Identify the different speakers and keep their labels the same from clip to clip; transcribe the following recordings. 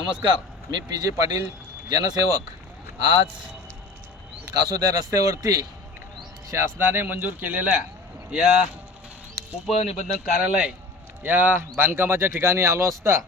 Speaker 1: नमस्कार मी P G Patil जनसेवक. आज कासोद्या रस्त्यावरती शासनाने मंजूर केलेल्या या उपनिबंधक कार्यालय या बांधकामाच्या ठिकाणी आलो असता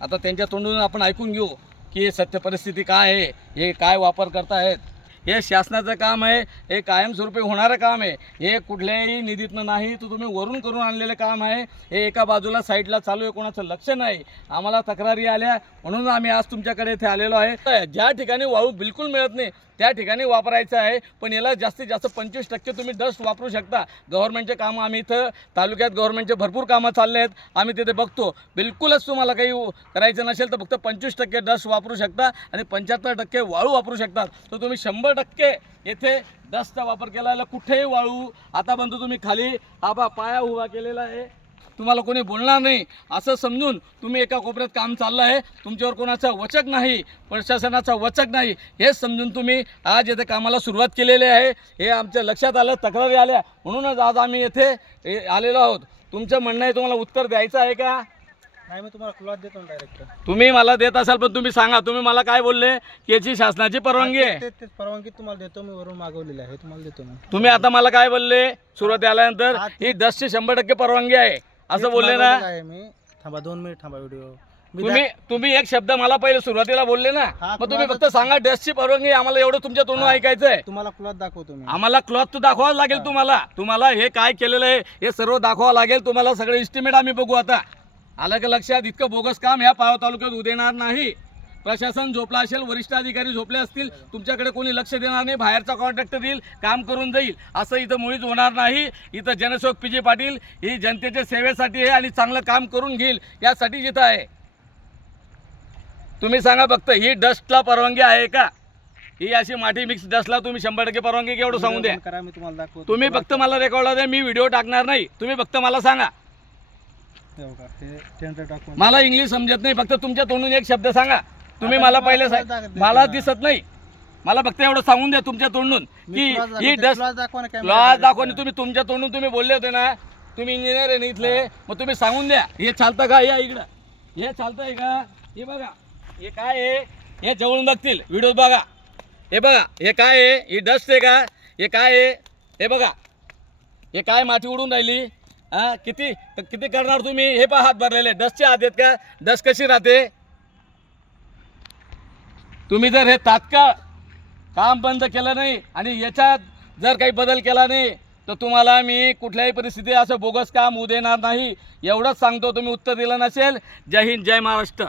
Speaker 1: आता त्यांच्या तोंडून आपण ऐकून घेऊ की सत्य परिस्थिती काय आहे हे काय वापर करतायत हे शासनाचं काम आहे हे कायमस्वरूपी होणारं काम आहे. हे कुठल्याही निधीतनं नाही तर तुम्ही वरून करून आणलेलं काम आहे. हे एका बाजूला साईडला चालू आहे कोणाचं लक्ष नाही. आम्हाला तक्रारी आल्या म्हणून आम्ही आज तुमच्याकडे इथे आलेलो आहे. ज्या ठिकाणी वाळू बिलकुल मिळत नाही त्या ठिकाणी वापरायचं आहे. पण याला जास्तीत जास्त पंचवीस टक्के तुम्ही डस्ट वापरू शकता. गव्हर्नमेंटचे कामं आम्ही इथं तालुक्यात गव्हर्नमेंटचे भरपूर कामं चालले आहेत. आम्ही तिथे बघतो. बिलकुलच तुम्हाला काही करायचं नसेल तर फक्त पंचवीस टक्के डस्ट वापरू शकता आणि पंच्याहत्तर टक्के वाळू वापरू शकतात तर तुम्ही शंभर टक्के येथे डस्टचा वापर केला आहे. कुठेही वाळू आता बंधू तुम्ही खाली हा बा पाया उभा केलेला आहे. तुम्हाला कोणी बोलणार नाही. असं समजून तुम्ही एका कोपऱ्यात काम चाललं आहे. तुमच्यावर कोणाचा वचक नाही प्रशासनाचा वचक नाही. हे समजून तुम्ही आज येथे कामाला सुरुवात केलेली आहे. हे आमच्या लक्षात आलं तक्रारी आल्या. म्हणूनच आज आम्ही येथे आलेलो आहोत. तुमचं म्हणणं आहे तुम्हाला उत्तर द्यायचं आहे का?
Speaker 2: नाही मी तुम्हाला क्लॉथ देतो डायरेक्ट
Speaker 1: तुम्ही मला देत असाल पण तुम्ही सांगा तुम्ही मला काय बोलले? की याची शासनाची परवानगी आहे.
Speaker 2: तेच तेच परवानगी तुम्हाला देतो मी वरून मागवलेली आहे तुम्हाला देतो मी.
Speaker 1: तुम्ही आता मला काय बोलले? सुरुवात आल्यानंतर
Speaker 2: हा,
Speaker 1: ही दसची शंभर टक्के परवानगी आहे. असं बोलले ना?
Speaker 2: मागवलेलं आहे मी. थांबा दोन मिनिट थांबा व्हिडिओ मी
Speaker 1: तुम्ही तुम्ही एक शब्द मला पहिले सुरुवातीला बोलले ना?
Speaker 2: हा,
Speaker 1: मग तुम्ही फक्त सांगा ड्रेसची परवानगी आम्हाला एवढं तुमच्या तोंडून. ऐकायचं आहे
Speaker 2: तुम्हाला क्लॉथ दाखवतो मी.
Speaker 1: आम्हाला क्लॉथ तर दाखवावं लागेल तुम्हाला. तुम्हाला हे काय केलेलं आहे हे सर्व दाखवावं लागेल तुम्हाला. सगळे इस्टिमेट आम्ही बघू आता. आलं का लक्षात? इतकं बोगस काम ह्या पाव तालुक्यात होऊ देणार नाही. प्रशासन झोपला असेल वरिष्ठ अधिकारी झोपले असतील तुमच्याकडे कोणी लक्ष देणार नाही बाहेरचा कॉन्ट्रॅक्टर येईल काम करून जाईल. असं इथं मुळीच होणार नाही. इथं जनसेवक पी जे पाटील ही जनतेच्या सेवेसाठी आहे आणि चांगलं काम करून घेईल. यासाठी इथं आहे. तुम्ही सांगा फक्त ही डस्टला परवानगी आहे का? ही अशी माठी मिक्स डस्टला तुम्ही शंभर टक्के परवानगी एवढं सांगून द्या.
Speaker 2: Video करा मी तुम्हाला दाखवतो.
Speaker 1: तुम्ही फक्त मला रेकॉर्ड द्या मी व्हिडिओ टाकणार नाही. तुम्ही फक्त मला सांगा
Speaker 2: हे बघा, हे टेंडर टाकून
Speaker 1: मला इंग्लिश समजत नाही फक्त तुमच्या तोंडून एक शब्द सांगा. तुम्ही मला पहिले सांग मला. दिसत नाही. मला फक्त एवढं सांगून द्या तुमच्या तोंडून की ही. डस्ट
Speaker 2: Cloth दाखवा ना camera
Speaker 1: क्लॉज
Speaker 2: direct.
Speaker 1: दाखवून तुम्ही तुमच्या तोंडून तुम्ही बोलले होते ना तुम्ही इंजिनियर आहे ना इथले मग तुम्ही सांगून द्या. हे चालतं का? या इकडं. हे चालतंय का? हे बघा. हे काय आहे? हे जवळून बघतील. व्हिडिओ बघा. हे बघा. हे काय आहे? ही डस्ट आहे का? हे काय आहे? हे बघा. हे काय माती उडून राहिली? हा किती? किती करणार तुम्ही? हे पहा हात भरलेले. डस्टचे हात आहेत का? डस कशी राहते? तुम्ही जर हे तात्काळ काम बंद केलं नाही आणि याच्यात जर काही बदल केला नाही तर तुम्हाला मी कुठल्याही परिस्थितीत असं बोगस काम होऊ देणार नाही. एवढंच सांगतो तुम्ही उत्तर दिलं नसेल. जय हिंद जय महाराष्ट्र.